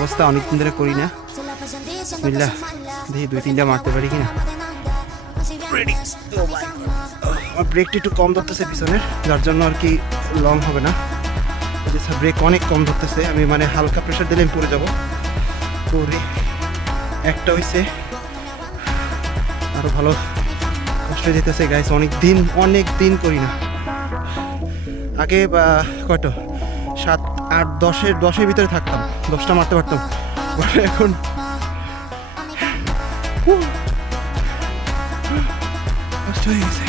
অবস্থা, অনেকদিন ধরে করি না। বিসমিল্লাহ, দেখি 2-3টা মারতে পারি কিনা। আমার ব্রেকটা একটু কম ধরতেছে পিছনের, যার জন্য আর কি লং হবে না। ব্রেক অনেক কম ধরতেছে, আমি মানে হালকা প্রেশার দিলে আমি পড়ে যাবো। পরে একটা হয়েছে, আরো ভালো কষ্ট যেতেছে গাইস। অনেক দিন করি না। আগে কয়টা 7, 8, 10-10-10-এর ভিতরে থাকতাম, 10টা মারতে পারতাম। এখন কষ্ট হয়ে গেছে,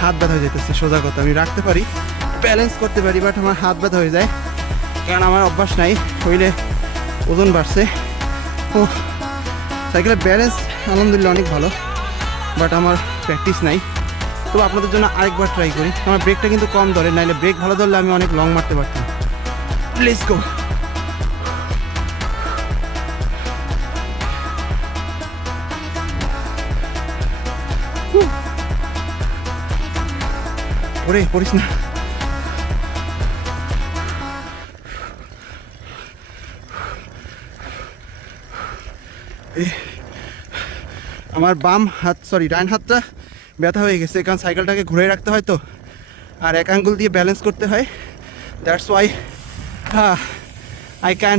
হাত ব্যথা হয়ে যেতেছে। সোজা কথা, আমি রাখতে পারি, ব্যালেন্স করতে পারি, বাট আমার হাত ব্যথা হয়ে যায়, কারণ আমার অভ্যাস নাই। শরীরে ওজন বাড়ছে। ও সাইকেলের ব্যালেন্স আলহামদুলিল্লাহ অনেক ভালো, বাট আমার প্র্যাকটিস নাই। তো আপনাদের জন্য আরেকবার ট্রাই করি। আমার ব্রেকটা কিন্তু কম ধরে, নাইলে ব্রেক ভালো ধরলে আমি অনেক লং মারতে পারতাম। Let's go. ওরে পড়িস না। আমার বাম হাত, সরি ডান হাতটা ব্যথা হয়ে গেছে, কারণ সাইকেলটাকে ঘুরে রাখতে হয় তো, আর এক আঙ্গুল দিয়ে ব্যালেন্স করতে হয়। That's why I can